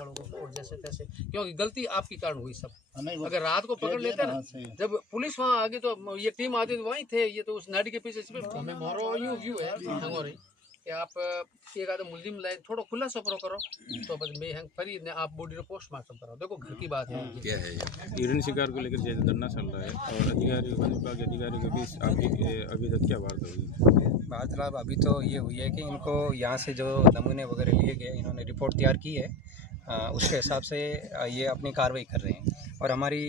बड़ों को और जैसे तैसे, क्योंकि गलती आपकी कारण हुई सब। अगर रात को पकड़ लेते ना, जब पुलिस वहाँ आ गई तो ये टीम आती तो वहीं थे, ये तो उस नाड़ी के पीछे हमें मोरो यूं व्यू है हंगोरी कि आप एक आधा मुलजिम लाइन थोड़ा खुला सफर करो तो बस मैं हंग फरी ने आप बॉडी को पोस्टमार्टम कराओ। देखो घर की बात है। क्या है हिरण शिकार को लेकर जैसे धरना चल रहा है और अधिकारी वन विभाग के अधिकारियों के बीच आपकी अभी तक क्या वार्ता हुई? वार्तालाप अभी तो ये हुई है कि इनको यहाँ से जो नमूने वगैरह लिए गए, इन्होंने रिपोर्ट तैयार की है, उसके हिसाब से ये अपनी कार्रवाई कर रहे हैं। और हमारी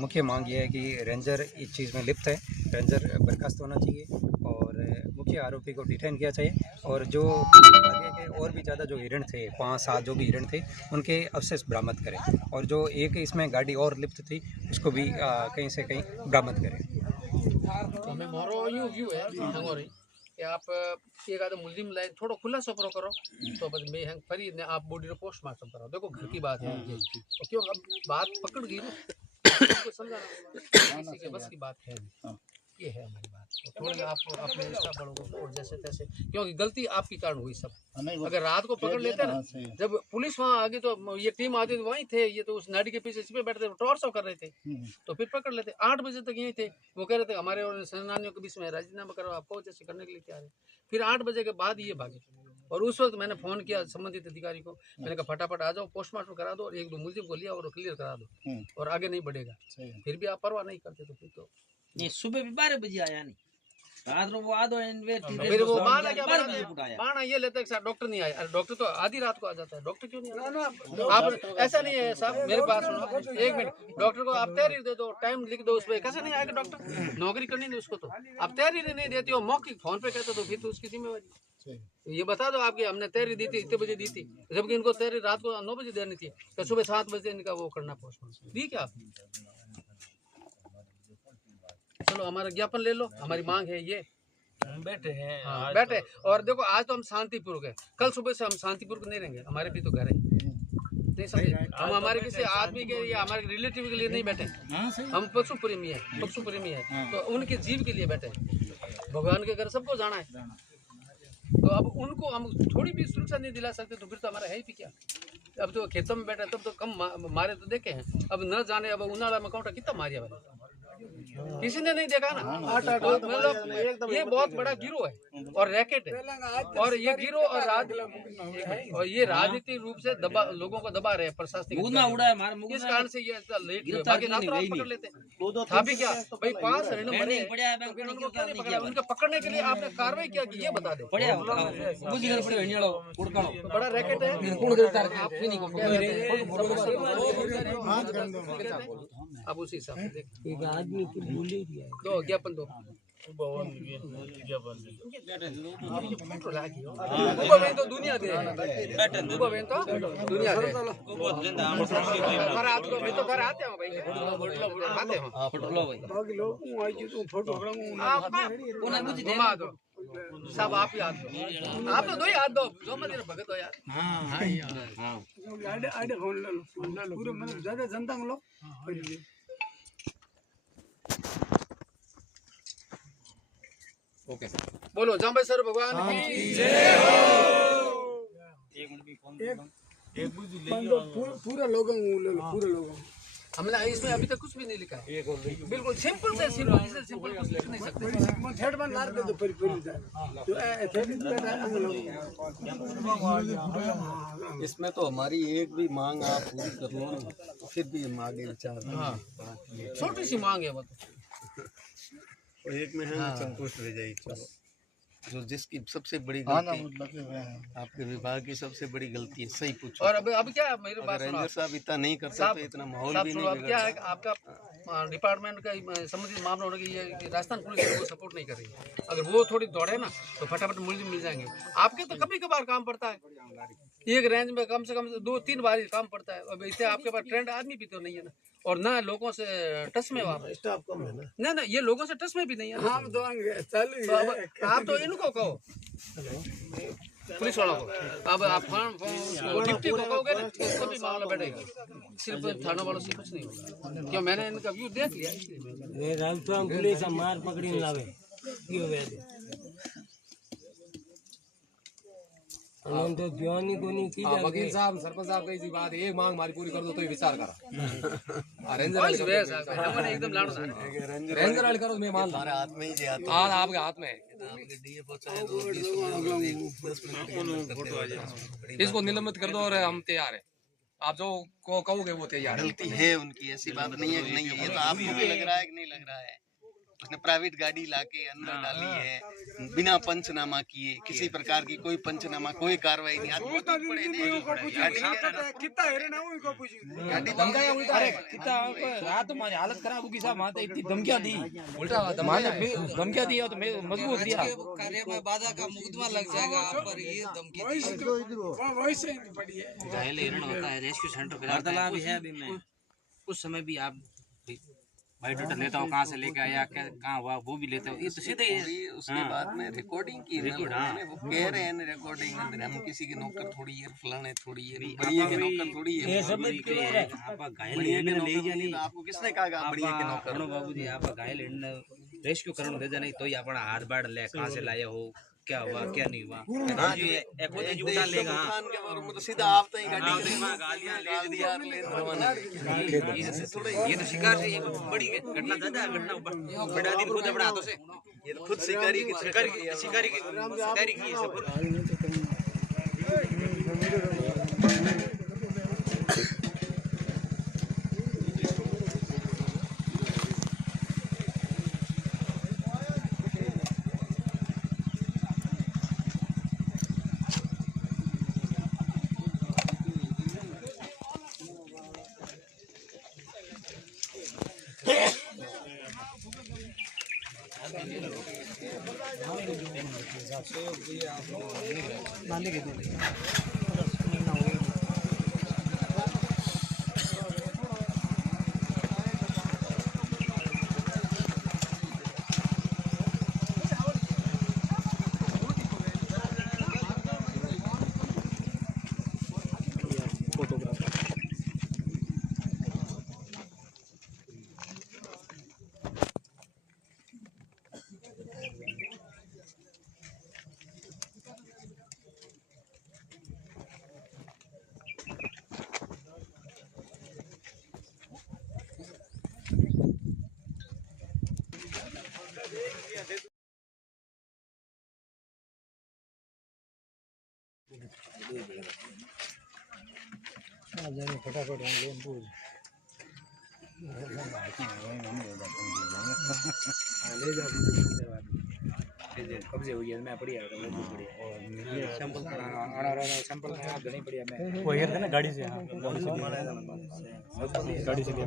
मुख्य मांग ये है कि रेंजर इस चीज़ में लिप्त है, रेंजर बर्खास्त होना चाहिए और मुख्य आरोपी को डिटेन किया चाहिए और जो आगे के और भी ज़्यादा जो हिरण थे, 5-7 जो भी हिरण थे, उनके अवशेष बरामद करें और जो एक इसमें गाड़ी और लिप्त थी उसको भी कहीं से कहीं बरामद करें। तो हमें मोरो यूं व्यू है हंगोरी कि आप एक आधा मुलजिम लाइन थोड़ा खुला सफर करो तो बस मैं हंग फरी ने आप बॉडी को पोस्टमार्टम कराओ। देखो घर की बात है ये, तो क्यों अब बात पकड़ गई ना, आपको समझाना किसी के बस की बात है नहीं। ये है हमारी बात। तो थोड़ी आप अपने हिसाब बड़ों को और जैसे तैसे, क्योंकि गलती आपकी कारण हुई सब। अगर रात को पकड़ लेते ना, जब पुलिस वहाँ आ गई तो ये टीम आती तो वहीं थे, ये तो उस नाड़ी के पीछे छिपे बैठे थे, टॉर्च कर रहे थे, तो फिर पकड़ लेते। 8 बजे तक यहीं थे, वो कह रहे थे हमारे और सेनानियों के बीच में राजीनामा करो, आपको जैसे करने के लिए तैयार है। फिर 8 बजे के बाद ये भागे और उस वक्त मैंने फोन किया संबंधित अधिकारी को, मैंने कहा फटाफट आ जाओ, पोस्टमार्टम करा दो और 1-2 मुलजिम को लिया और क्लियर करा दो और आगे नहीं बढ़ेगा। फिर भी आप परवाह नहीं करते तो फिर तो ये सुबह भी 12 बजे आया नहीं, रात को वो आधो फिर वो बहाना क्या बहाना ये लेता है कि साहब डॉक्टर नहीं आया। अरे डॉक्टर तो आधी रात को आ जाता है, डॉक्टर क्यों नहीं आया? आप ऐसा नहीं है साहब, मेरे पास सुनो 1 मिनट, डॉक्टर को आप तैयारी दे दो, टाइम लिख दो उस पर, कैसे नहीं आएगा डॉक्टर? नौकरी करनी नहीं उसको, तो आप तैयारी नहीं देती हो, मौखिक फोन पे कहते तो फिर तो उसकी जिम्मेवारी। ये बता दो आपकी हमने तैयारी दी थी, इतने बजे दी थी, जबकि इनको तैयारी रात को 9 बजे देनी थी, तो सुबह 7 बजे इनका वो करना पोस्टमार्टम दी क्या आप? चलो हमारा ज्ञापन ले लो, हमारी मांग है ये, बैठे हैं। हाँ, बैठे और देखो आज तो हम शांतिपूर्वक है, कल सुबह से हम शांतिपूर्वक नहीं रहेंगे, हमारे भी तो घर है, नहीं समझे? हम हमारे किसी आदमी के या हमारे रिलेटिव के लिए नहीं बैठे, हम पशु प्रेमी है, पशु प्रेमी है, तो उनके जीव के लिए बैठे। भगवान के घर सबको जाना है, तो अब उनको हम थोड़ी भी सुरक्षा नहीं दिला सकते तो फिर तो हमारा है ही क्या? अब तो खेतों में बैठा तब तो कम मारे तो देखे हैं, अब न जाने अब उनाला में कौटा कितना मारिया भाई, किसी ने नहीं देखा ना। मतलब ये बहुत बड़ा गिरोह है और रैकेट है, और ये गिरोह और ये राजनीतिक रूप से दबा लोगों को दबा रहे हैं प्रशासनिक, इस कारण से ये बाकी रात रात पकड़ लेते था भी क्या भाई, 5 हरिण मरे, उनको क्यों नहीं पकड़ा? उनको पकड़ने के लिए आपने कार्रवाई क्या की ये बता दे। बड़ा रैकेट है, अब उसी हिसाब से देख दो ज्ञापन दो। तो दुनिया दे दुनिया दे घर आते हो भाई, आते हो सब आप ही हाथ दो, आप तो 2 ही हाथ दो, जो मत भगत हो यार। पूरे मतलब ज्यादा जनता को लो। ओके बोलो जांबे सर भगवान की जय हो। पूरा लोगों पूरे लोगों हमने इसमें अभी तक कुछ भी नहीं लिखा है, बिल्कुल सिंपल से सिंपल, इससे सिंपल कुछ लिख नहीं सकते। इसमें तो हमारी एक भी मांग आप पूरी कर लो ना, फिर भी हम आगे विचार। हाँ छोटी सी मांग है वो तो एक में है संतुष्ट रह जाएगी। चलो जो जिसकी सबसे बड़ी गलती आपके विभाग की सबसे बड़ी गलती है, सही पूछो। और अब क्या है मेरे पास रेंजर साहब इतना नहीं करते तो इतना माहौल भी नहीं बिगड़ता। क्या है आपका डिपार्टमेंट का संबंधित मामला होने की ये राजस्थान पुलिस को सपोर्ट नहीं कर रही है। अगर वो थोड़ी दौड़े ना तो फटाफट मुलजिम मिल जाएंगे। आपके तो कभी कभार काम पड़ता है, एक रेंज में कम से कम 2-3 बार ही काम पड़ता है। अब इससे आपके पास ट्रेंड आदमी भी तो नहीं है ना, और ना लोगों से टच में स्टाफ कम है ना। ना ये लोगों से टच में भी नहीं है। हम तो आप तो इनको कहो पुलिस वालों को, अब आप डिप्टी को कहोगे ना तभी मामला बैठेगा, सिर्फ थाना वालों से कुछ नहीं होगा। क्यों मैंने इनका व्यू देख लिया। पुलिस मार पकड़ी लावे वकील साहब सरपंच साहब कही बात एक मांग हमारी पूरी कर दो तो विचार करा एकदम लाड़ो रेंजर वाले करो मैं मान ला हाथ में ही जाता हाँ आपके हाथ में है। इसको निलंबित कर दो और हम तैयार है। आप जो कहोगे वो तैयार है। गलती है उनकी, ऐसी बात नहीं है कि नहीं है। ये तो आपको भी लग रहा है कि नहीं लग रहा है। उसने प्राइवेट गाड़ी लाके अंदर डाली है बिना पंचनामा किए, किसी प्रकार की कोई पंचनामा कोई कार्रवाई नहीं। आज बहुत पड़े धमकाया उल्टा है कितना रात तुम्हारी हालत खराब होगी साहब। वहाँ इतनी धमकियां दी उल्टा धमकियां दी तो मैं मजबूत दिया कार्य में बाधा का मुकदमा लग जाएगा आप पर। ये धमकी घायल हिरण होता है रेस्क्यू सेंटर पे वार्तालाप है अभी मैं उस समय भी आप बायोडाटा लेता हूँ कहाँ से लेके आया क्या कहाँ हुआ वो भी लेता हूँ। ये तो सीधे ही है। उसके बाद में रिकॉर्डिंग की रिकॉर्ड वो कह रहे हैं रिकॉर्डिंग अंदर हम किसी के नौकर थोड़ी है फलाने थोड़ी है बढ़िया के नौकर थोड़ी है। ये सब क्लियर है। आप घायल हिरण ले जानी आपको किसने कहा बढ़िया के नौकर बाबू जी आप घायल हिरण रेस्क्यू करने दे जानी तो ही अपना हाथ बाढ़ ले कहाँ से लाए हो क्या हुआ क्या नहीं हुआ उठा लेगा सीधा आप तो ये तो शिकार से बड़ी घटना ज्यादा घटना बड़ा दिन खुद अपना हाथों से ये खुद शिकारी की शिकारी की सब कब्जे हुई है मैं बढ़िया सैंपल सैंपल घनी बढ़िया मैं वो हेर ना गाड़ी से गाड़ी से लिया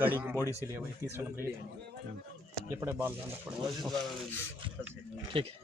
गाड़ी की बॉडी से लिया भाई तीसरा नंबर ये पड़े बाल पड़े ठीक है